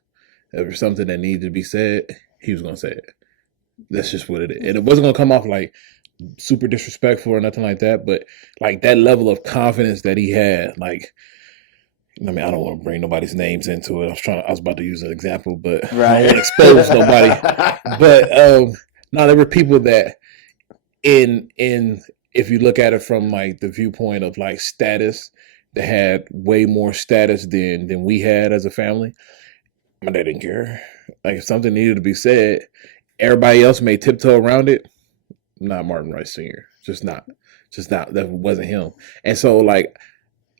If there's something that needed to be said, he was gonna say it. That's just what it is. And it wasn't gonna come off like super disrespectful or nothing like that, but like that level of confidence that he had, like, I mean, I don't want to bring nobody's names into it. I was about to use an example, but I don't want to expose nobody. But no, there were people that in if you look at it from like the viewpoint of like status, that had way more status than we had as a family. My dad didn't care. Like, if something needed to be said, everybody else may tiptoe around it. Not Martin Rice Sr. Just not. That wasn't him. And so like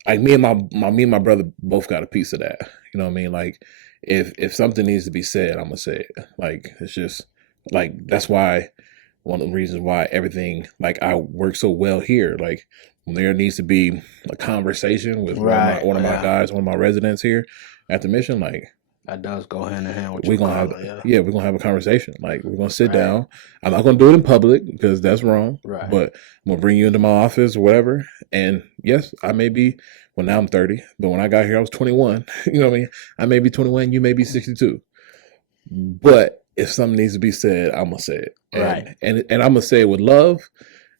me and my brother both got a piece of that. You know what I mean? Like, if something needs to be said, I'm gonna say it. Like, it's just like, that's why, one of the reasons why everything, like, I work so well here. Like, when there needs to be a conversation with one of my guys, one of my residents here at the mission, like, that does go hand in hand with we're gonna have a conversation. Like, we're gonna sit down. I'm not gonna do it in public because that's wrong. Right. But I'm gonna bring you into my office or whatever. And yes, I may be, well, now I'm 30, but when I got here I was 21. You know what I mean? I may be 21, you may be 62. But if something needs to be said, I'm gonna say it. And I'm gonna say it with love,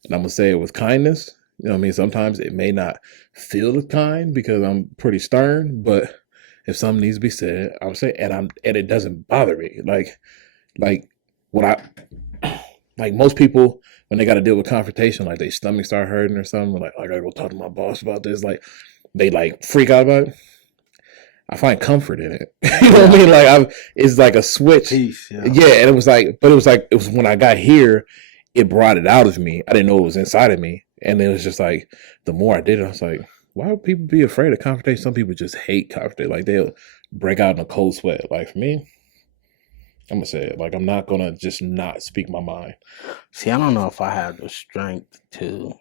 and I'm gonna say it with kindness. You know what I mean? Sometimes it may not feel kind because I'm pretty stern, but if something needs to be said, I'm saying, and it doesn't bother me. Like most people, when they got to deal with confrontation, like their stomach start hurting or something, like, I gotta go talk to my boss about this. Like, they like freak out about it. I find comfort in it. You know what I mean? Like, it's like a switch. Peace, yeah. And it was when I got here, it brought it out of me. I didn't know it was inside of me. And it was just like, the more I did it, I was like, why would people be afraid of confrontation? Some people just hate confrontation. Like, they'll break out in a cold sweat. Like, for me, I'm going to say it. Like, I'm not going to just not speak my mind. See, I don't know if I have the strength to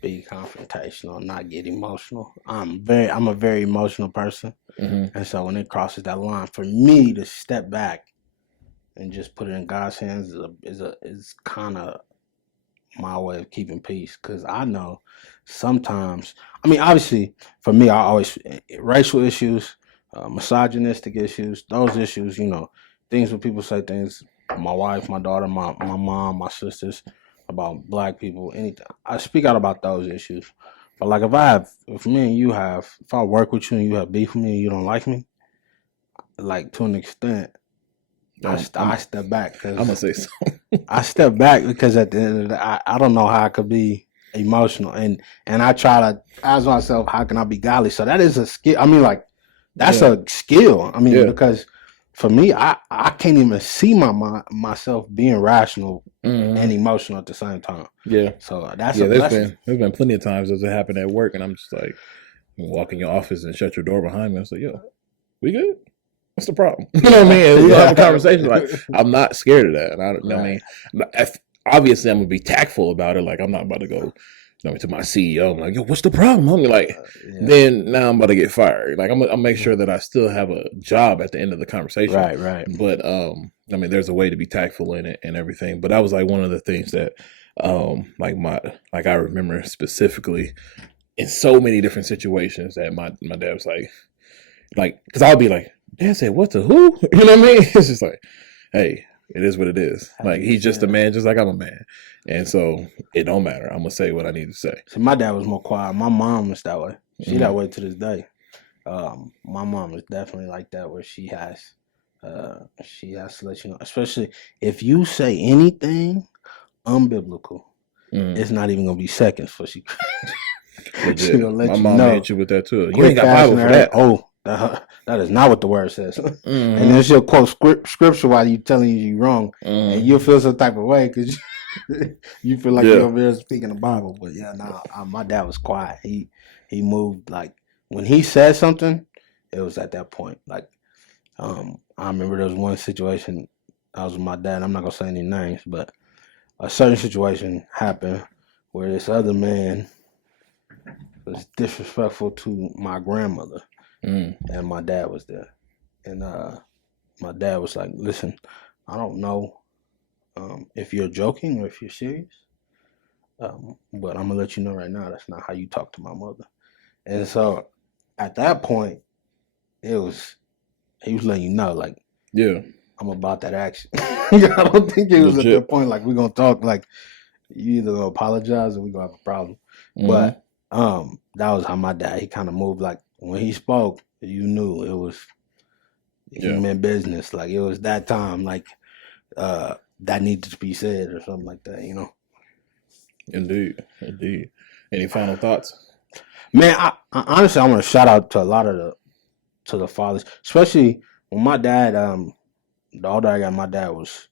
be confrontational, not get emotional. I'm a very emotional person. Mm-hmm. And so when it crosses that line, for me to step back and just put it in God's hands is kind of my way of keeping peace. Because I know sometimes, I mean, obviously, for me, I always, racial issues, misogynistic issues, those issues, you know, things where people say things, my wife, my daughter, my mom, my sisters, about black people, anything. I speak out about those issues. But like if me and you if I work with you and you have beef with me and you don't like me, like to an extent, I step back. Cause I'm going to say so. I step back because at the end of the day, I don't know how I could be emotional. And I try to ask myself, how can I be godly? So that is a skill. I mean, like, that's a skill. I mean, because for me, I can't even see myself being rational and emotional at the same time. Yeah. So that's a blessing. There's been plenty of times as it happened at work, and I'm just like, you walk in your office and shut your door behind me. I say, yo, we good? What's the problem? You know what I mean? And we'll have a conversation. Like, I'm not scared of that. And I mean, obviously, I'm gonna be tactful about it. Like, I'm not about to go to my CEO. I'm like, yo, what's the problem? I'm like, then now I'm about to get fired. Like, I'll make sure that I still have a job at the end of the conversation. Right. But I mean, there's a way to be tactful in it and everything. But that was like one of the things that, I remember specifically in so many different situations that my dad was like, because I'll be like, Dad said, what the who? You know what I mean? It's just like, hey, it is what it is. Like, he's just a man, just like I'm a man. And so it don't matter. I'm going to say what I need to say. See, my dad was more quiet. My mom was that way. She that way to this day. My mom is definitely like that, where she has to let you know, especially if you say anything unbiblical, it's not even going to be seconds before she she gonna let my mom hit you with that too. You ain't got Bible for that. Oh, that is not what the word says. And then she'll quote scripture while you telling you're wrong, and you'll feel some type of way because you feel like you're over there speaking the Bible. But my dad was quiet. He moved, like, when he said something, it was at that point. Like, I remember there was one situation. I was with my dad. I'm not gonna say any names, but a certain situation happened where this other man was disrespectful to my grandmother. And my dad was there. And my dad was like, listen, I don't know if you're joking or if you're serious, but I'm going to let you know right now, that's not how you talk to my mother. And so at that point, he was letting you know, like, I'm about that action. I don't think it was at that point, like, we're going to talk, like, you either going to apologize or we're going to have a problem. But that was how my dad, he kind of moved, like, when he spoke, you knew it was he meant business. Like, it was that time, like, that needed to be said or something like that, you know. Indeed. Any final thoughts? Man, I honestly, I want to shout out to a lot of the fathers, especially when my dad, the older I got, my dad was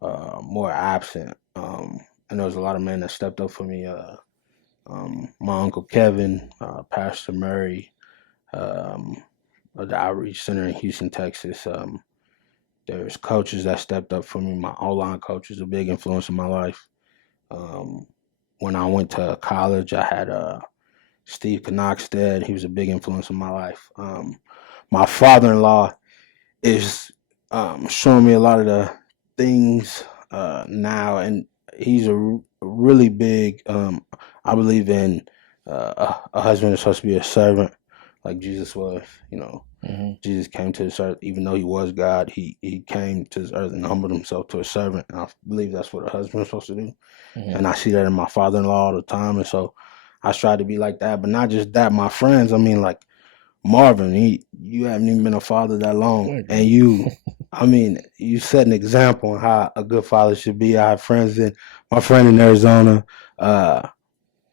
more absent. And there was a lot of men that stepped up for me. My Uncle Kevin, Pastor Murray, of the Outreach Center in Houston, Texas. There's coaches that stepped up for me. My O-line coach is a big influence in my life. When I went to college, I had Steve Knoxted. He was a big influence in my life. My father-in-law is showing me a lot of the things now, and he's a really big, I believe in a husband is supposed to be a servant, like Jesus was. You know, Jesus came to this earth, even though he was God, he came to this earth and humbled himself to a servant. And I believe that's what a husband is supposed to do. And I see that in my father-in-law all the time. And so I try to be like that. But not just that, my friends, I mean, like Marvin, you haven't even been a father that long. And you set an example on how a good father should be. I have my friend in Arizona,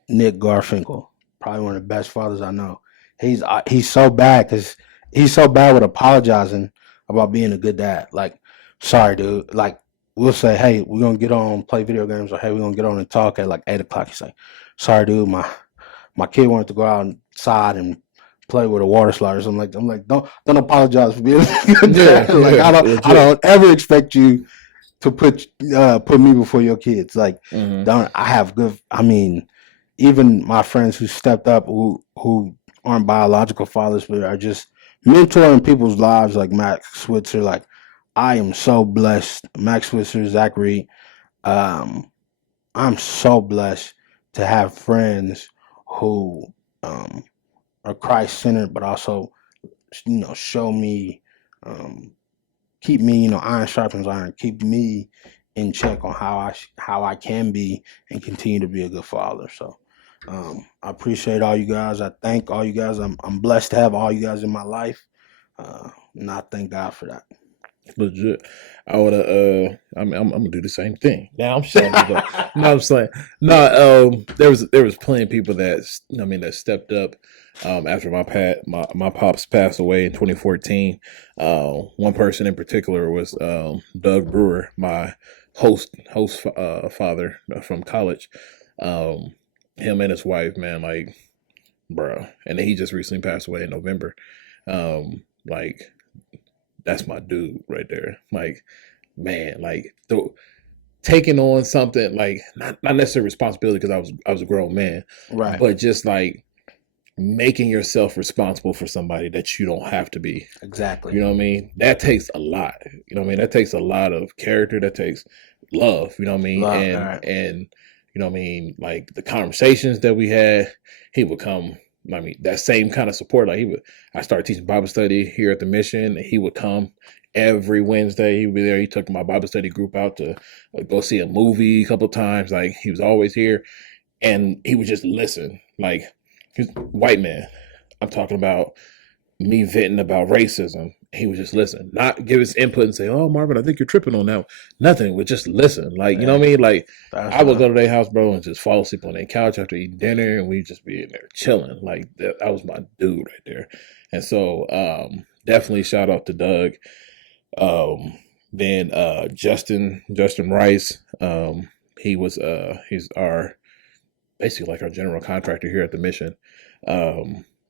Nick Garfinkel, probably one of the best fathers I know. He's so bad because he's so bad with apologizing about being a good dad. Like, sorry, dude. Like, we'll say, hey, we're gonna get on, play video games, or hey, we're gonna get on and talk at like 8:00. He's like, sorry, dude, my kid wanted to go outside and play with a water slide. So I'm like, don't apologize for being I don't ever expect you to put me before your kids. Like, even my friends who stepped up, who aren't biological fathers, but are just mentoring people's lives, like Max Switzer. Like, I am so blessed. Max Switzer, Zachary. I'm so blessed to have friends who are Christ-centered, but also, show me, keep me, iron sharpens iron, keep me in check on how I can be and continue to be a good father. So I appreciate all you guys. I thank all you guys. I'm blessed to have all you guys in my life. And I thank God for that. Legit. I would I'm gonna do the same thing. Now I'm saying no, I'm saying no, there was plenty of people that that stepped up after my pops passed away in 2014. One person in particular was Doug Brewer, my host father from college. Him and his wife, man, like, bro, and then he just recently passed away in November. Like, that's my dude right there. Like, man, like taking on something, like not necessarily responsibility because I was a grown man, right? But just like making yourself responsible for somebody that you don't have to be. Exactly. You know what I mean? That takes a lot. You know what I mean? That takes a lot of character. That takes love. You know what I mean? And you know what I mean? Like the conversations that we had, he would come. I mean, that same kind of support. Like I started teaching Bible study here at the mission, and he would come every Wednesday. He'd be there. He took my Bible study group out to go see a movie a couple of times. Like, he was always here, and he would just listen. Like, he's a white man. I'm talking about me venting about racism. He would just listen, not give his input and say, "Oh, Marvin, I think you're tripping on that." Nothing. Would just listen. Like, you know what I mean? Like, I would go to their house, bro, and just fall asleep on their couch after eating dinner, and we'd just be in there chilling. Like, that was my dude right there. And so, definitely shout out to Doug. Then Justin Rice. He's basically like our general contractor here at the mission.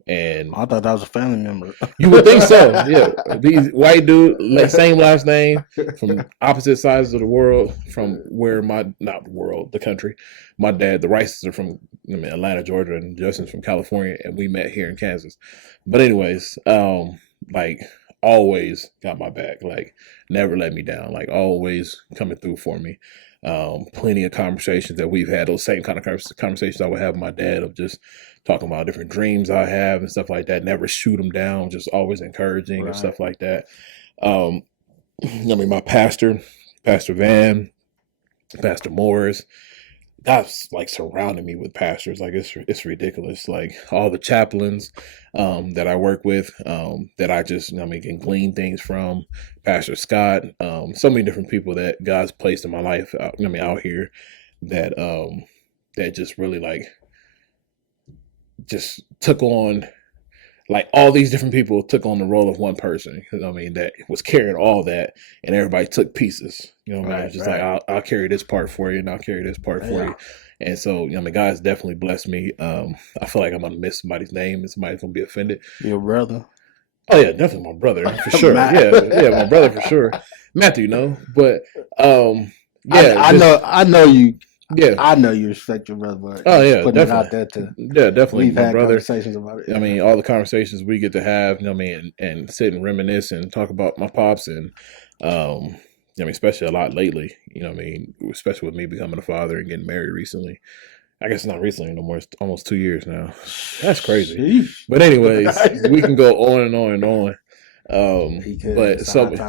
And I thought that was a family member. You would think so, yeah. These white dude, same last name, from opposite sides of the world, from where the country. My dad, the Rices are from Atlanta, Georgia, and Justin's from California, and we met here in Kansas. But anyways, like, always got my back, like, never let me down, like, always coming through for me. Plenty of conversations that we've had, those same kind of conversations I would have with my dad, of just talking about different dreams I have and stuff like that. Never shoot them down, just always encouraging and stuff like that. My Pastor Van, Pastor Morris, God's like surrounding me with pastors. Like, it's ridiculous. Like, all the chaplains that I work with, that I just can glean things from. Pastor Scott, so many different people that God's placed in my life. Out here that that just really like just took on, like, all these different people took on the role of one person. That was carrying all that, and everybody took pieces. It's just like, I'll carry this part for you, and I'll carry this part for you. And so, God's definitely blessed me. I feel like I'm gonna miss somebody's name, and somebody's gonna be offended. Your brother? Oh yeah, definitely my brother for sure. yeah, my brother for sure. Matthew, but I know you. Yeah, I know you respect your brother, but putting definitely. It out there to definitely. We've had brother. Conversations about it. All the conversations we get to have, and sit and reminisce and talk about my pops, and especially a lot lately. Especially with me becoming a father and getting married recently. I guess not recently no more. It's almost 2 years now. That's crazy. Sheesh. But anyways, we can go on and on and on. But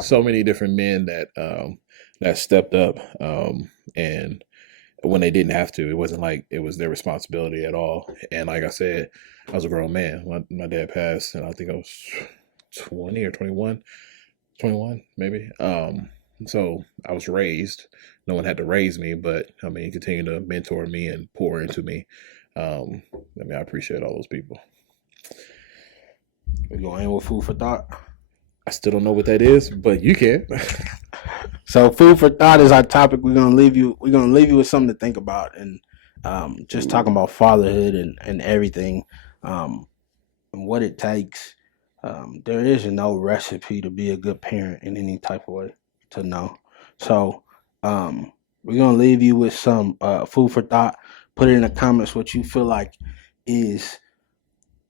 so many different men that stepped up, and when they didn't have to, it wasn't like it was their responsibility at all. And like I said, I was a grown man. My dad passed, and I think I was 20 or 21 maybe. So I was raised. No one had to raise me, but he continued to mentor me and pour into me. I appreciate all those people. We're going in with food for thought. I still don't know what that is, but you can. So food for thought is our topic. We're gonna leave you with something to think about, and just talking about fatherhood and everything, and what it takes. There is no recipe to be a good parent in any type of way to know. So we're gonna leave you with some food for thought. Put it in the comments what you feel like is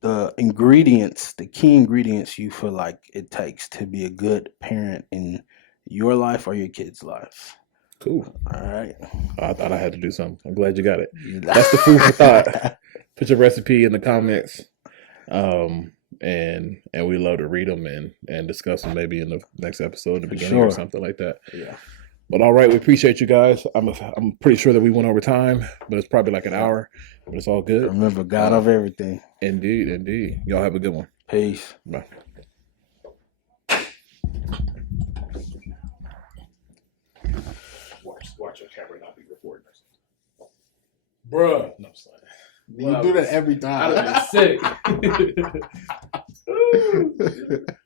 the key ingredients you feel like it takes to be a good parent in your life or your kid's life. Cool. All right. I thought I had to do something. I'm glad you got it. That's the food for thought. Put your recipe in the comments. And we love to read them and discuss them maybe in the next episode in the beginning or something like that. Yeah. But all right, we appreciate you guys. I'm pretty sure that we went over time, but it's probably like an hour. But it's all good. Remember, God over everything. Indeed. Y'all have a good one. Peace. Bye. Watch your camera not be recording. Bruh. No, I'm sorry. You do that every time. I'd have been sick.